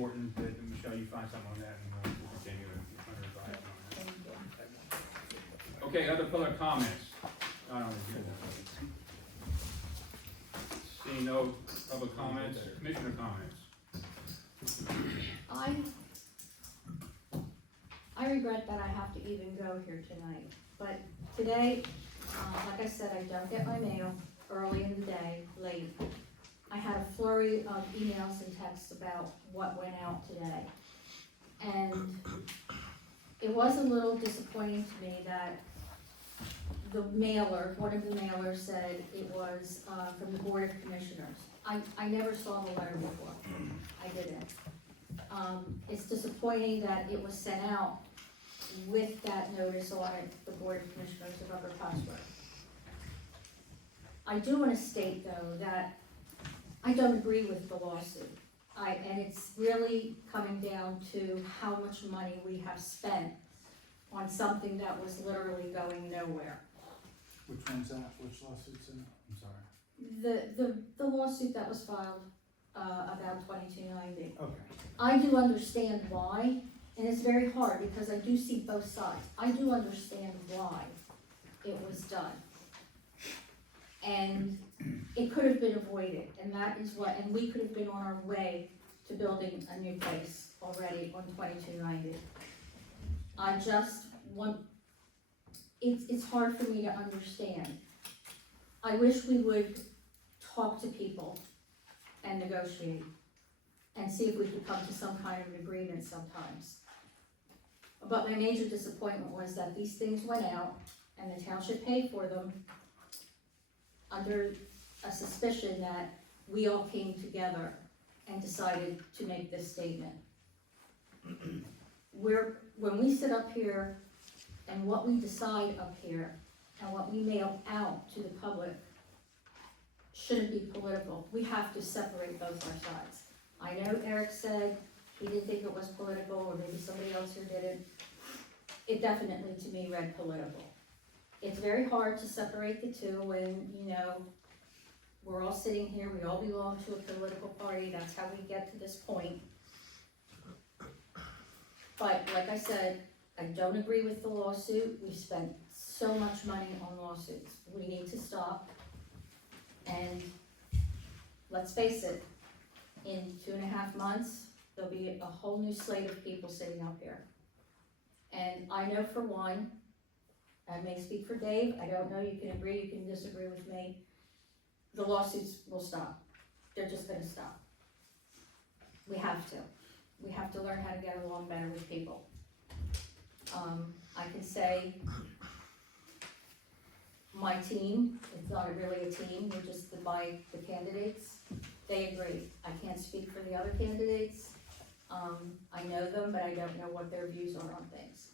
important that, Michelle, you find something on that, and we'll continue to under advise on Thank you. that. Okay, other public comments? I don't know. Seeing no public comments, commissioner comments? I regret that I have to even go here tonight, but today, like I said, I don't get my mail early in the day, late. I had a flurry of emails and texts about what went out today. And it was a little disappointing to me that the mailer, one of the mailers said it was, from the Board of Commissioners. I never saw the letter before, I didn't. It's disappointing that it was sent out with that notice on it, the Board of Commissioners of Upper Plattsburgh. I do wanna state though that I don't agree with the lawsuit. And it's really coming down to how much money we have spent on something that was literally going nowhere. Which one's that? Which lawsuit's in? I'm sorry. The lawsuit that was filed, about 2290. Okay. I do understand why, and it's very hard because I do see both sides. I do understand why it was done. And it could have been avoided, and that is what, and we could have been on our way to building a new place already on 2290. I just want, it's hard for me to understand. I wish we would talk to people and negotiate and see if we could come to some kind of an agreement sometimes. But my major disappointment was that these things went out and the township paid for them under a suspicion that we all came together and decided to make this statement. When we sit up here and what we decide up here and what we mail out to the public shouldn't be political. We have to separate both our sides. I know Eric said he didn't think it was political, or maybe somebody else here did it. It definitely, to me, read political. It's very hard to separate the two when, we're all sitting here, we all belong to a political party, that's how we get to this point. But like I said, I don't agree with the lawsuit. We've spent so much money on lawsuits. We need to stop. And let's face it, in 2.5 months, there'll be a whole new slate of people sitting up here. And I know for one, I may speak for Dave, I don't know, you can agree, you can disagree with me, the lawsuits will stop. They're just gonna stop. We have to. We have to learn how to get along better with people. I can say my team, it's not really a team, we're just the candidates, they agree. I can't speak for the other candidates. I know them, but I don't know what their views are on things.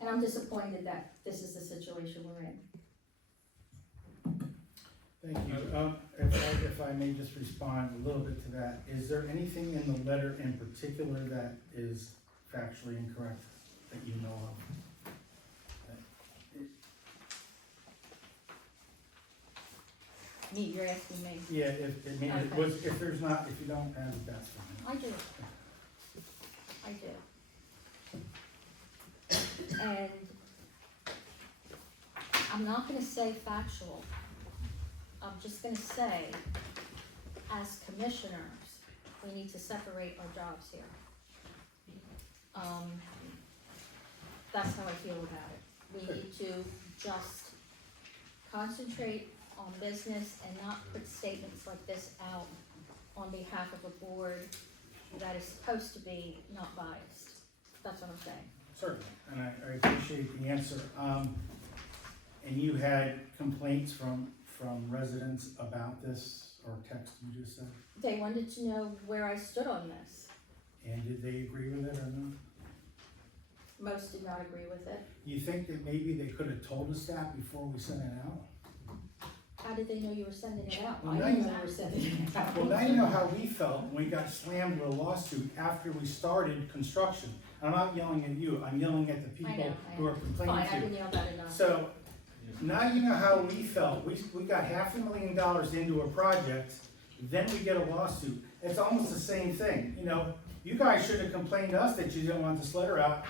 And I'm disappointed that this is the situation we're in. Thank you. If I may just respond a little bit to that, is there anything in the letter in particular that is factually incorrect that you know of? Me, you're asking me. Yeah, if there's not, if you don't have it, that's fine. I do. And I'm not gonna say factual. I'm just gonna say, as commissioners, we need to separate our jobs here. That's how I feel about it. We need to just concentrate on business and not put statements like this out on behalf of a board that is supposed to be not biased. That's what I'm saying. Certainly, and I appreciate the answer. And you had complaints from residents about this, or text you just said? They wanted to know where I stood on this. And did they agree with it or not? Most did not agree with it. You think that maybe they could have told us that before we sent it out? How did they know you were sending it out? Well, I now didn't you- know you were sending it out. Well, now you know how we felt when we got slammed with a lawsuit after we started construction. I'm not yelling at you, I'm yelling at the I people know. who are complaining Fine, I to you. didn't yell that enough. So, now you know how we felt. We got $500,000 into a project, then we get a lawsuit. It's almost the same thing, You guys should have complained to us that you didn't want this letter out,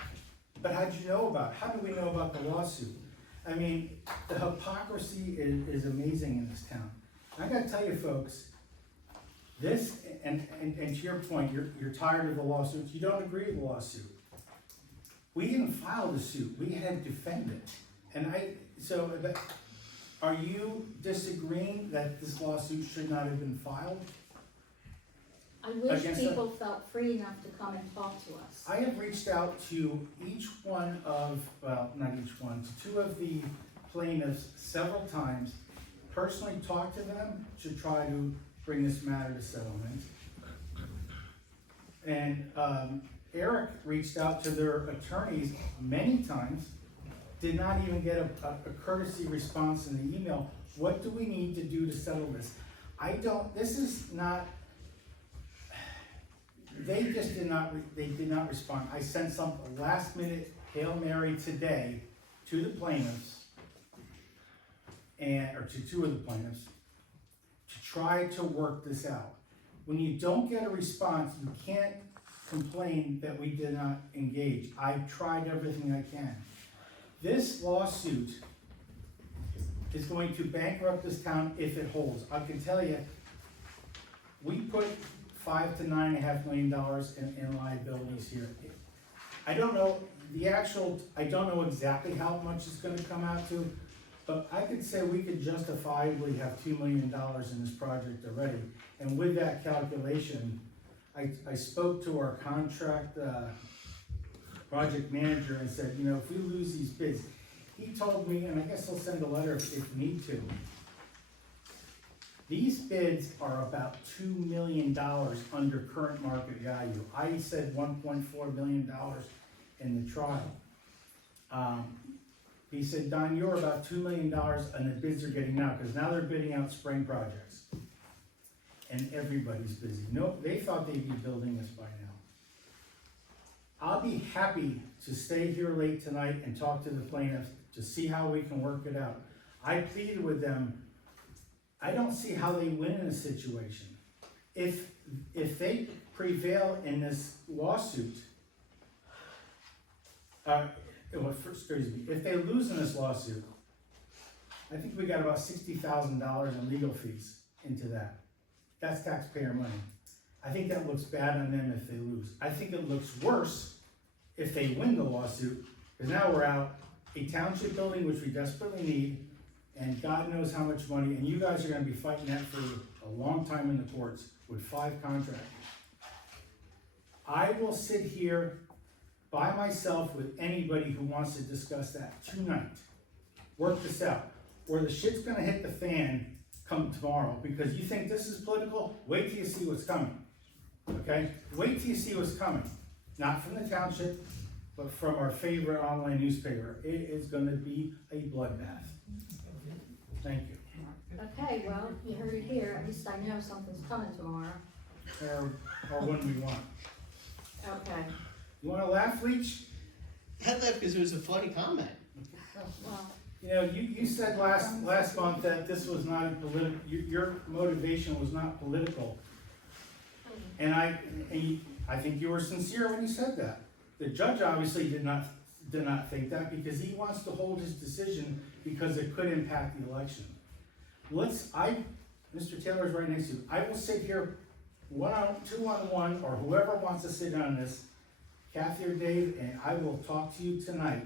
but how'd you know about it? How do we know about the lawsuit? I mean, the hypocrisy is amazing in this town. I gotta tell you folks, this, and to your point, you're tired of the lawsuits, you don't agree with the lawsuit. We didn't file the suit, we had to defend it. And are you disagreeing that this lawsuit should not have been filed? I wish Against people felt free enough to come and talk to us. I have reached out to each one of, well, not each one, to two of the plaintiffs several times, personally talked to them to try to bring this matter to settlement. And Eric reached out to their attorneys many times, did not even get a courtesy response in the email. What do we need to do to settle this? This is not, they just did not respond. I sent some last minute Hail Mary today to the plaintiffs, or to two of the plaintiffs, to try to work this out. When you don't get a response, you can't complain that we did not engage. I've tried everything I can. This lawsuit is going to bankrupt this town if it holds. I can tell you, we put $5 to $9.5 million in liabilities here. I don't know I don't know exactly how much it's gonna come out to, but I could say we could justifiably have $2 million in this project already. And with that calculation, I spoke to our contract project manager and said, you know, if we lose these bids, he told me, and I guess I'll send a letter if need to. These bids are about $2 million under current market value. I said $1.4 million in the trial. He said, Don, you're about $2 million and the bids are getting out, because now they're bidding out spring projects. And everybody's busy. No, they thought they'd be building this by now. I'll be happy to stay here late tonight and talk to the plaintiffs to see how we can work it out. I pleaded with them. I don't see how they win in a situation. If they prevail in this lawsuit, if they lose in this lawsuit, I think we got about $60,000 in legal fees into that. That's taxpayer money. I think that looks bad on them if they lose. I think it looks worse if they win the lawsuit, because now we're out a township building, which we desperately need, and God knows how much money, and you guys are gonna be fighting that for a long time in the courts with 5 contractors. I will sit here by myself with anybody who wants to discuss that tonight. Work this out. Or the shit's gonna hit the fan come tomorrow, because you think this is political, wait till you see what's coming, okay? Wait till you see what's coming. Not from the township, but from our favorite online newspaper. It is gonna be a bloodbath. Thank you. Okay, well, you heard it here, at least I know something's coming tomorrow. Or when we want. Okay, You wanna laugh, Leach? I laughed because it was a funny comment. well, You know, you said last month that this was not a your motivation was not political. And I think you were sincere when you said that. The judge obviously did not think that, because he wants to hold his decision because it could impact the election. Mr. Taylor's right next to you. I will sit here 2-on-1, or whoever wants to sit on this, Kathy or Dave, and I will talk to you tonight.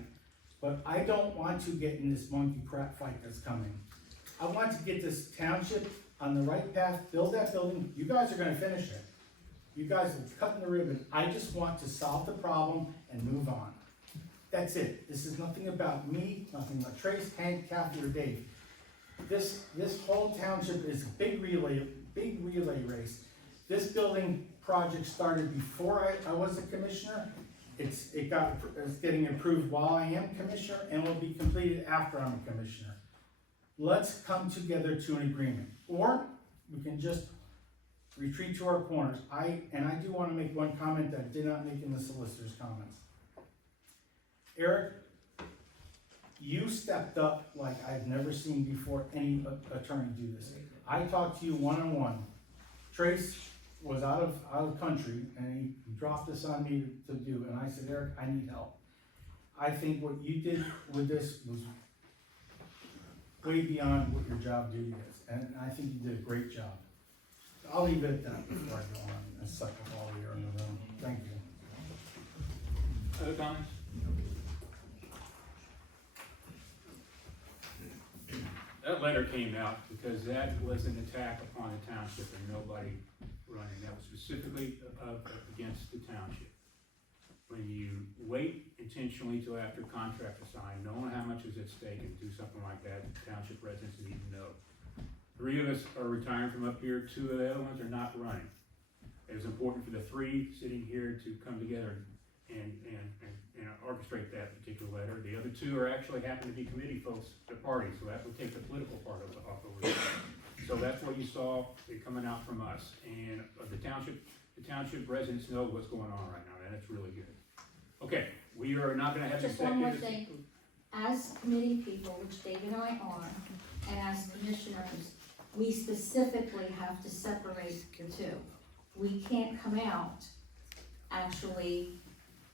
But I don't want to get in this monkey crap fight that's coming. I want to get this township on the right path, build that building. You guys are gonna finish it. You guys are cutting the ribbon. I just want to solve the problem and move on. That's it. This is nothing about me, nothing about Trace, Hank, Kathy, or Dave. This whole township is a big relay race. This building project started before I was a commissioner. It's getting approved while I am commissioner, and will be completed after I'm a commissioner. Let's come together to an agreement, or we can just retreat to our corners. I do want to make one comment that I did not make in the solicitor's comments. Eric, you stepped up like I've never seen before any attorney do this. I talked to you 1-on-1. Trace was out of country, and he dropped this on me to do, and I said, Eric, I need help. I think what you did with this was way beyond what your job duty is, and I think you did a great job. I'll leave it at that before I go on and suck up all the air in the room. Thank you. Other comments? That letter came out because that was an attack upon the township and nobody running. That was specifically against the township. When you wait intentionally till after contract is signed, knowing how much is at stake, and do something like that, the township residents need to know. 3 of us are retiring from up here, 2 of the other ones are not running. It was important for the 3 sitting here to come together and orchestrate that particular letter. The other 2 are actually happen to be committee folks, the party, so that would take the political part of it off over there. So that's what you saw it coming out from us, and the township residents know what's going on right now, and it's really good. Okay, we are not gonna have Just one more executive. thing, as committee people, which Dave and I are, and as commissioners, we specifically have to separate the 2. We can't come out actually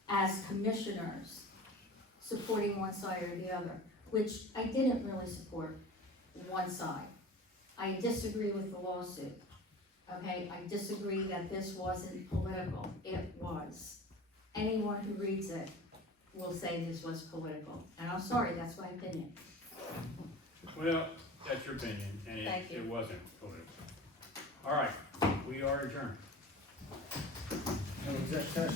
as commissioners supporting one side or the other, which I didn't really support one side. I disagree with the lawsuit, okay? I disagree that this wasn't political. It was. Anyone who reads it will say this was political, and I'm sorry, that's my opinion. Well, that's your opinion, and Thank you. it wasn't political. All right, we are adjourned. No exec session.